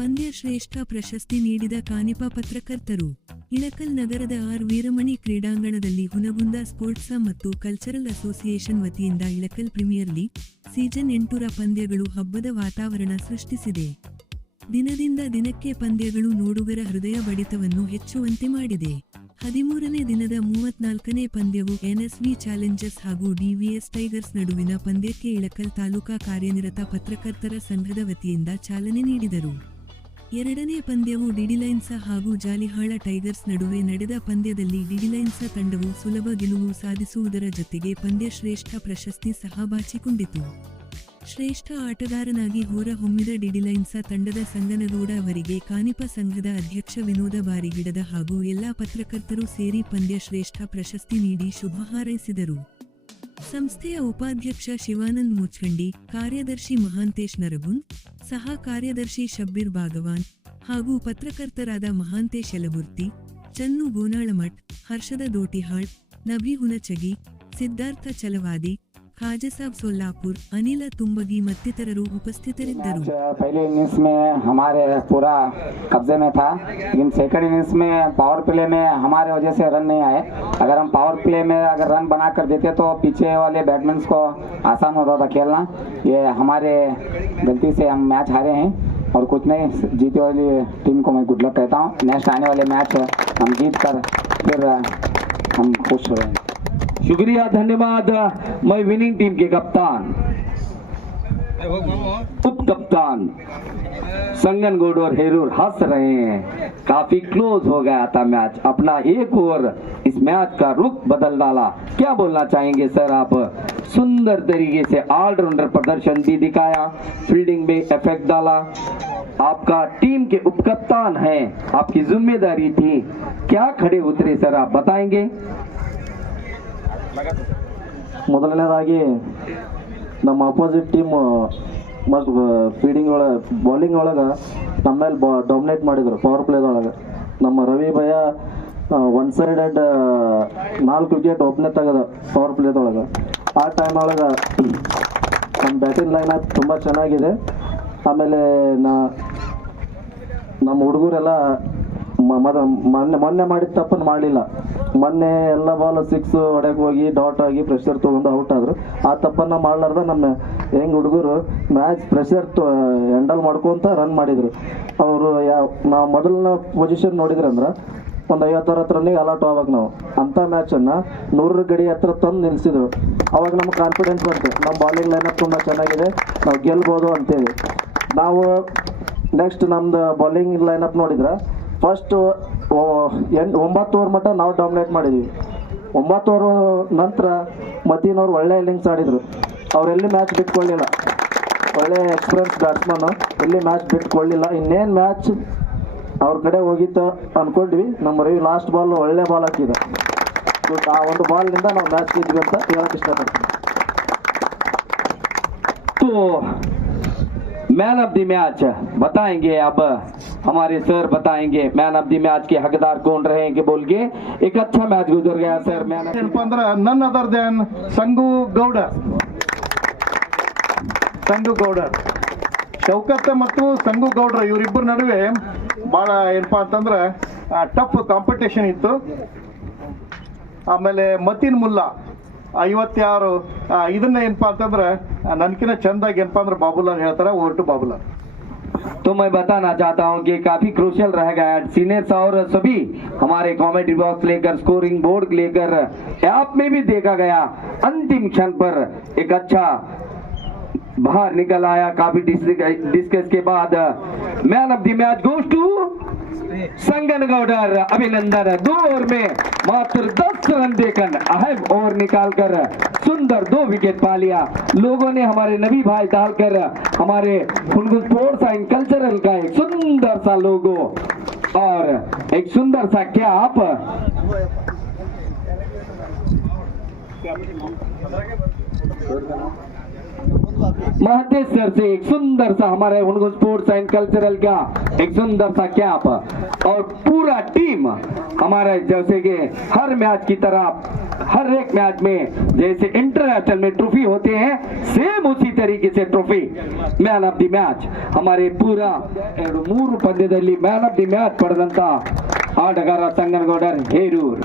ಪಂದ್ಯ ಶ್ರೇಷ್ಠ ಪ್ರಶಸ್ತಿ ನೀಡಿದ ಕಾನಿಪ ಪತ್ರಕರ್ತರು. ಇಳಕಲ್ ನಗರದ ಆರ್ ವೀರಮಣಿ ಕ್ರೀಡಾಂಗಣದಲ್ಲಿ ಹುನಗುಂದ ಸ್ಪೋರ್ಟ್ಸ್ ಮತ್ತು ಕಲ್ಚರಲ್ ಅಸೋಸಿಯೇಷನ್ ವತಿಯಿಂದ ಇಳಕಲ್ ಪ್ರೀಮಿಯರ್ ಲೀಗ್ ಸೀಸನ್ 8ರ ಪಂದ್ಯಗಳು ಹಬ್ಬದ ವಾತಾವರಣ ಸೃಷ್ಟಿಸಿದೆ. ದಿನದಿಂದ ದಿನಕ್ಕೆ ಪಂದ್ಯಗಳು ನೋಡುಗರ ಹೃದಯ ಬಡಿತವನ್ನು ಹೆಚ್ಚುವಂತೆ ಮಾಡಿದೆ. 13ನೇ ದಿನದ 34ನೇ ಪಂದ್ಯವು ಎನ್ಎಸ್ವಿ ಚಾಲೆಂಜರ್ಸ್ ಹಾಗೂ ಡಿವಿಎಸ್ ಟೈಗರ್ಸ್ ನಡುವಿನ ಪಂದ್ಯಕ್ಕೆ ಇಳಕಲ್ ತಾಲೂಕಾ ಕಾರ್ಯನಿರತ ಪತ್ರಕರ್ತರ ಸಂಘದ ವತಿಯಿಂದ ಚಾಲನೆ ನೀಡಿದರು. 2ನೇ ಪಂದ್ಯವು ಡಿಡಿಲೈನ್ಸ ಹಾಗೂ ಜಾಲಿಹಾಳ ಟೈಗರ್ಸ್ ನಡುವೆ ನಡೆದ ಪಂದ್ಯದಲ್ಲಿ ಡಿಡಿಲೈನ್ಸ ತಂಡವು ಸುಲಭ ಗೆಲುವು ಸಾಧಿಸುವುದರ ಜೊತೆಗೆ ಪಂದ್ಯ ಶ್ರೇಷ್ಠ ಪ್ರಶಸ್ತಿ ಸಹ ಬಾಚಿಕೊಂಡಿತು. ಶ್ರೇಷ್ಠ ಆಟಗಾರನಾಗಿ ಹೊರ ಹೊಮ್ಮಿದ ಡಿಡಿಲೈನ್ಸ ತಂಡದ ಸಂಗನಗೌಡ ಅವರಿಗೆ ಕಾನಿಪ ಸಂಘದ ಅಧ್ಯಕ್ಷ ವಿನೋದ ಬಾರಿಗಿಡದ ಹಾಗೂ ಎಲ್ಲಾ ಪತ್ರಕರ್ತರು ಸೇರಿ ಪಂದ್ಯ ಶ್ರೇಷ್ಠ ಪ್ರಶಸ್ತಿ ನೀಡಿ ಶುಭ ಹಾರೈಸಿದರು. ಸಂಸ್ಥೆಯ ಉಪಾಧ್ಯಕ್ಷ ಶಿವಾನಂದ್ ಮುಚ್ಕಂಡಿ, ಕಾರ್ಯದರ್ಶಿ ಮಹಾಂತೇಶ್ ನರಗುನ್, ಸಹ ಕಾರ್ಯದರ್ಶಿ ಶಬ್ಬೀರ್ ಬಾಗವಾನ್ ಹಾಗೂ ಪತ್ರಕರ್ತರಾದ ಮಹಾಂತೇಶ್ ಯಲಬುರ್ತಿ, ಚನ್ನು ಗೋನಾಳಮಠ್, ಹರ್ಷದ ದೋಟಿಹಾಳ್, ನಬಿ ಹುನಚಗಿ, ಸಿದ್ಧಾರ್ಥ ಚಲವಾದಿ, खाजासाब सोलापुर, अनिल तुम्बगी मತ್ತಿತರರು ಉಪಸ್ಥಿತರಿದ್ದರು. पहले इनिंग्स में हमारे पूरा कब्जे में था, लेकिन सेकंड इनिंग्स में पावर प्ले में हमारे वजह से रन नहीं आए. अगर हम पावर प्ले में अगर रन बना कर देते तो पीछे वाले बैट्समैन को आसान होता था खेलना. ये हमारे गलती से हम मैच हारे हैं और कुछ नहीं, जीते वाली टीम को मैं गुड लक कहता हूँ. नेक्स्ट आने वाले मैच हम जीत कर फिर हम खुश हो रहे हैं. शुक्रिया, धन्यवाद. मैं विनिंग टीम के कप्तान उप कप्तान संगन गौड़ और हेरूर हंस रहे हैं. काफी क्लोज हो गया था मैच. अपना एक ओवर इस मैच का रुख बदल डाला. क्या बोलना चाहेंगे सर आप? सुंदर तरीके से ऑलराउंडर प्रदर्शन भी दिखाया, फील्डिंग में इफेक्ट डाला. आपका टीम के उप कप्तान हैं, आपकी जिम्मेदारी थी. क्या खड़े उतरे सर, आप बताएंगे? ಮೊದಲನೇದಾಗಿ ನಮ್ಮ ಅಪೋಸಿಟ್ ಟೀಮ್ ಮಸ್ಟ್ ಫೀಲ್ಡಿಂಗ್ ಒಳಗೆ ಬೌಲಿಂಗ್ ಒಳಗೆ ನಮ್ಮ ಮೇಲೆ ಡಾಮಿನೇಟ್ ಮಾಡಿದರು. ಪವರ್ ಪ್ಲೇದೊಳಗೆ ನಮ್ಮ ರವಿ ಭಯ ಒನ್ ಸೈಡೆಡ್ 4 ವಿಕೆಟ್ ಒಬ್ಬನೇ ತೆಗೆದ ಪವರ್ ಪ್ಲೇದೊಳಗೆ. ಆ ಟೈಮ್ ಒಳಗೆ ನಮ್ಮ ಬ್ಯಾಟಿಂಗ್ ಲೈನ್ ಅಪ್ ತುಂಬ ಚೆನ್ನಾಗಿದೆ. ಆಮೇಲೆ ನಮ್ಮ ಹುಡುಗರೆಲ್ಲ ಮೊನ್ನೆ ಮಾಡಿದ ತಪ್ಪನ್ನು ಮಾಡಲಿಲ್ಲ. ಮೊನ್ನೆ ಎಲ್ಲ ಬಾಲ್ 6 ಹೊಡೆಗೆ ಹೋಗಿ ಡಾಟ್ ಆಗಿ ಪ್ರೆಷರ್ ತೊಗೊಂಡು ಔಟ್ ಆದರು. ಆ ತಪ್ಪನ್ನು ಮಾಡಲಾರ್ದ ನಮ್ಮ ಹೆಂಗೆ ಹುಡುಗರು ಮ್ಯಾಚ್ ಪ್ರೆಷರ್ ಹ್ಯಾಂಡಲ್ ಮಾಡ್ಕೊತ ರನ್ ಮಾಡಿದರು. ಅವರು ನಾವು ಮೊದಲನ ಪೊಸಿಷನ್ ನೋಡಿದ್ರಂದ್ರೆ ಒಂದು 50 ರನ್ನಿಗೆ ಅಲಾಟ್ ಆಗ್ಬೇಕು. ನಾವು ಅಂಥ ಮ್ಯಾಚನ್ನು 100 ಗಡಿ ಹತ್ರ ತಂದು ನಿಲ್ಲಿಸಿದ್ರು. ಅವಾಗ ನಮ್ಗೆ ಕಾನ್ಫಿಡೆನ್ಸ್ ಬಂತು, ನಮ್ಮ ಬಾಲಿಂಗ್ ಲೈನಪ್ ತುಂಬ ಚೆನ್ನಾಗಿದೆ, ನಾವು ಗೆಲ್ಬೋದು ಅಂತೇಳಿ. ನಾವು ನೆಕ್ಸ್ಟ್ ನಮ್ದು ಬಾಲಿಂಗ್ ಲೈನಪ್ ನೋಡಿದ್ರೆ ಫಸ್ಟ್ 9 ಓವರ್ ಮಟ್ಟ ನಾವು ಡಾಮಿನೇಟ್ ಮಾಡಿದ್ವಿ. 9 ಓವರ್ ನಂತರ ಮತೀನವ್ರು ಒಳ್ಳೆ ಇನ್ನಿಂಗ್ಸ್ ಆಡಿದರು. ಅವರೆಲ್ಲಿ ಮ್ಯಾಚ್ ಬಿಟ್ಕೊಳ್ಳಿಲ್ಲ. ಒಳ್ಳೆ ಎಕ್ಸ್ಪೀರಿಯನ್ಸ್ ಬ್ಯಾಟ್ಸ್ಮನ್, ಎಲ್ಲಿ ಮ್ಯಾಚ್ ಬಿಟ್ಕೊಳ್ಳಿಲ್ಲ. ಇನ್ನೇನು ಮ್ಯಾಚ್ ಅವ್ರ ಕಡೆ ಹೋಗಿತ್ತು ಅಂದ್ಕೊಂಡ್ವಿ. ನಮ್ಮ ರವಿ ಲಾಸ್ಟ್ ಬಾಲ್ ಒಳ್ಳೆ ಬಾಲ್ ಹಾಕಿದೆ. ಆ ಒಂದು ಬಾಲ್ನಿಂದ ನಾವು ಮ್ಯಾಚ್ ಗೆದ್ವಿ ಅಂತ ಹೇಳಕ್ಕೆ ಇಷ್ಟಪಡ್ತೀನಿ. मैन ऑफ द मैच बताएंगे, अब हमारे सर बताएंगे मैन ऑफ द मैच के हकदार कौन रहेंगे बोल के. एक अच्छा मैच गुजर गया sir. Man none other than Sangu Gowdar. Shaukat ಮತ್ತು ಸಂಗು ಗೌಡ್ರ ಇವರಿಬ್ಬರ ನಡುವೆ ಭಾಳ ಏನಪ್ಪ ಅಂತಂದ್ರೆ ಟಫ್ ಕಾಂಪಿಟೇಷನ್ ಇತ್ತು. ಆಮೇಲೆ ಮತೀನ್ ಮುಲ್ಲಾ 56 ಇದನ್ನ ಏನಪ್ಪಾ ಅಂತಂದ್ರೆ ನನ್ಕಿನ ಚಂದಾಗಿ ಏನಪ್ಪಾ ಅಂದ್ರೆ ಬಾಬುಲಾಲ್ ಹೇಳ್ತಾರೆ. Over to Babulal. तो मैं बताना चाहता हूं कि काफी क्रूशियल रहेगा. सीनियर्स और सभी हमारे कॉमेडी बॉक्स लेकर, स्कोरिंग बोर्ड लेकर ऐप में भी देखा गया. अंतिम क्षण पर एक अच्छा बाहर निकल आया. काफी डिस्कस के बाद man of the match goes to Sangan Goudar. अभिनंदन. 2 ओवर में मात्र 10 रन देकर अहम ओवर निकालकर सुंदर 2 विकेट पा लिया. लोगों ने हमारे नबी भाई डालकर हमारे हुनगुन स्पोर्ट्स एंड कल्चरल का एक सुंदर सा लोगो और एक सुंदर सा कैप महादेश सर से एक सुंदर सा हमारे हुनगुन स्पोर्ट्स एंड कल्चरल का एक सुंदर सा कैप और पूरा टीम हमारे जैसे कि हर मैच की तरह हर एक मैच में जैसे इंटरनेशनल में ट्रॉफी होते हैं सेम उसी तरीके से trophy man of the match हमारे पूरा 3 ಪಂದ್ಯದಲ್ಲಿ ಮ್ಯಾನ್ ಆಫ್ ದಿ ಮ್ಯಾಚ್ ಪಡೆದಂತ ಆಟಗಾರ ಸಂಗನಗೌಡರ್ ಹೇರೂರ್